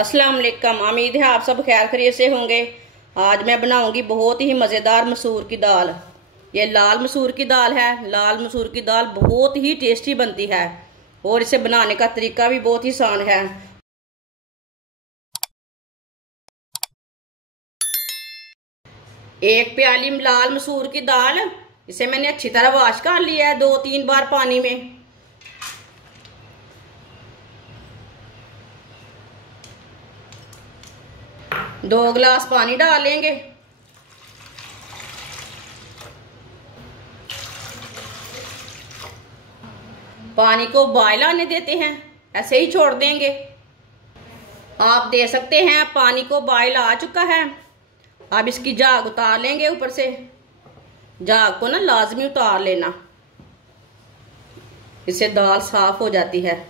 अस्सलाम वालेकुम। उम्मीद है आप सब खैर खैरियत से होंगे। आज मैं बनाऊंगी बहुत ही मज़ेदार मसूर की दाल। ये लाल मसूर की दाल है। लाल मसूर की दाल बहुत ही टेस्टी बनती है और इसे बनाने का तरीका भी बहुत ही आसान है। एक प्याली लाल मसूर की दाल, इसे मैंने अच्छी तरह वॉश कर लिया है 2-3 बार पानी में। दो गिलास पानी डालेंगे। पानी को बॉयल आने देते हैं, ऐसे ही छोड़ देंगे। आप दे सकते हैं पानी को बॉयल आ चुका है। अब इसकी झाग उतार लेंगे ऊपर से। झाग को ना लाजमी उतार लेना, इससे दाल साफ हो जाती है।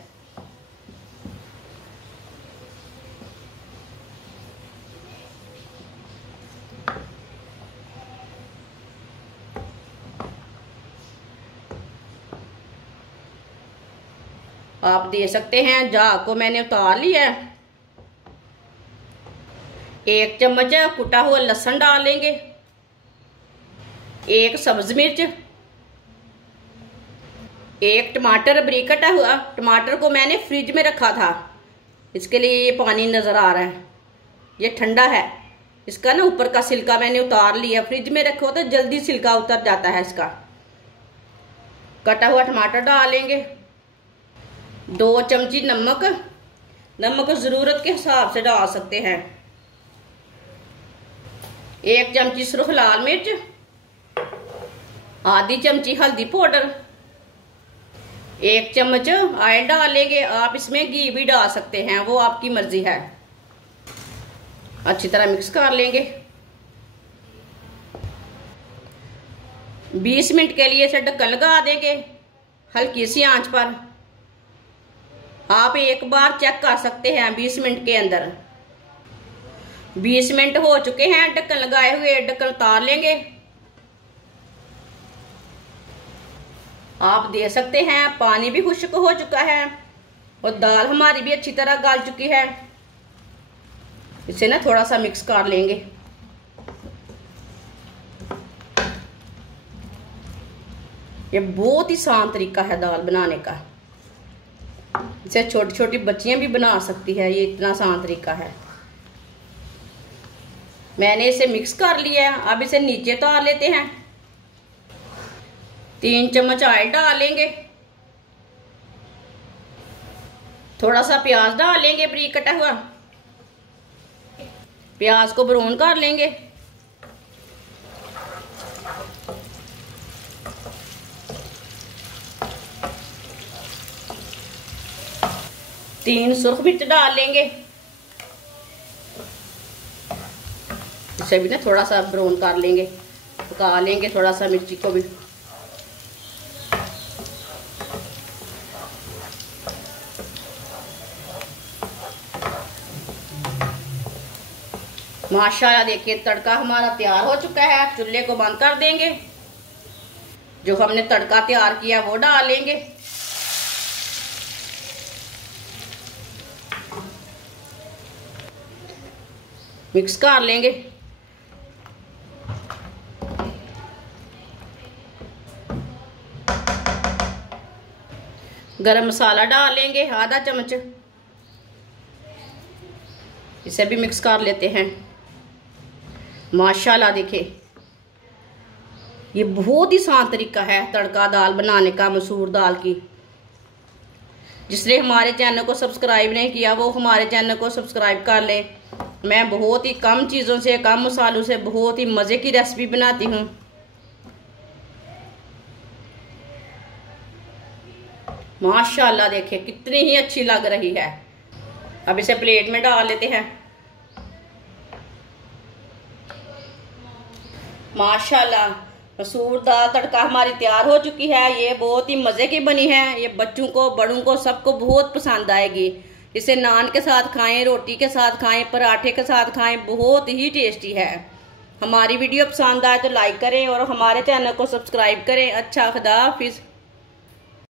आप दे सकते हैं, झाग को मैंने उतार लिया है। 1 चम्मच कुटा हुआ लहसुन डालेंगे, 1 सब्ज मिर्च, 1 टमाटर बारीक कटा हुआ। टमाटर को मैंने फ्रिज में रखा था, इसके लिए ये पानी नजर आ रहा है। ये ठंडा है, इसका ना ऊपर का छिलका मैंने उतार लिया। फ्रिज में रखो तो जल्दी छिलका उतर जाता है इसका। कटा हुआ टमाटर डालेंगे। 2 चमची नमक, नमक ज़रूरत के हिसाब से डाल सकते हैं। 1 चमची सुर्ख लाल मिर्च, आधी चमची हल्दी पाउडर, 1 चम्मच ऑयल डालेंगे। आप इसमें घी भी डाल सकते हैं, वो आपकी मर्जी है। अच्छी तरह मिक्स कर लेंगे। 20 मिनट के लिए इसे ढक्कन लगा देंगे हल्की सी आंच पर। आप एक बार चेक कर सकते हैं 20 मिनट के अंदर। 20 मिनट हो चुके हैं ढक्कन लगाए हुए। ढक्कन उतार लेंगे। आप दे सकते हैं पानी भी खुश्क हो चुका है और दाल हमारी भी अच्छी तरह गल चुकी है। इसे ना थोड़ा सा मिक्स कर लेंगे। ये बहुत ही आसान तरीका है दाल बनाने का। इसे छोटी छोटी बच्चियां भी बना सकती है, ये इतना आसान तरीका है। मैंने इसे मिक्स कर लिया है। अब इसे नीचे उतार लेते हैं। 3 चम्मच ऑयल डालेंगे। थोड़ा सा प्याज डालेंगे बारीक कटा हुआ। प्याज को ब्राउन कर लेंगे। तीन सुर्ख मिर्च डाल लेंगे। इसे भी ना थोड़ा सा ब्राउन कर लेंगे, पका लेंगे थोड़ा सा मिर्ची को भी। माशाल्लाह देखिए तड़का हमारा तैयार हो चुका है। चूल्हे को बंद कर देंगे। जो हमने तड़का तैयार किया वो डाल लेंगे। मिक्स कर लेंगे। गरम मसाला डाल लेंगे आधा चम्मच। इसे भी मिक्स कर लेते हैं। माशाल्लाह देखिए ये बहुत ही आसान तरीका है तड़का दाल बनाने का, मसूर दाल की। जिसने हमारे चैनल को सब्सक्राइब नहीं किया वो हमारे चैनल को सब्सक्राइब कर ले। मैं बहुत ही कम चीज़ों से, कम मसालों से बहुत ही मज़े की रेसिपी बनाती हूँ। माशाल्लाह देखिए कितनी ही अच्छी लग रही है। अब इसे प्लेट में डाल लेते हैं। माशाल्लाह मसूर दाल तड़का हमारी तैयार हो चुकी है। ये बहुत ही मज़े की बनी है। ये बच्चों को, बड़ों को, सबको बहुत पसंद आएगी। इसे नान के साथ खाएं, रोटी के साथ खाएं, पराठे के साथ खाएं, बहुत ही टेस्टी है। हमारी वीडियो पसंद आए तो लाइक करें और हमारे चैनल को सब्सक्राइब करें। अच्छा, खुदा हाफिज़।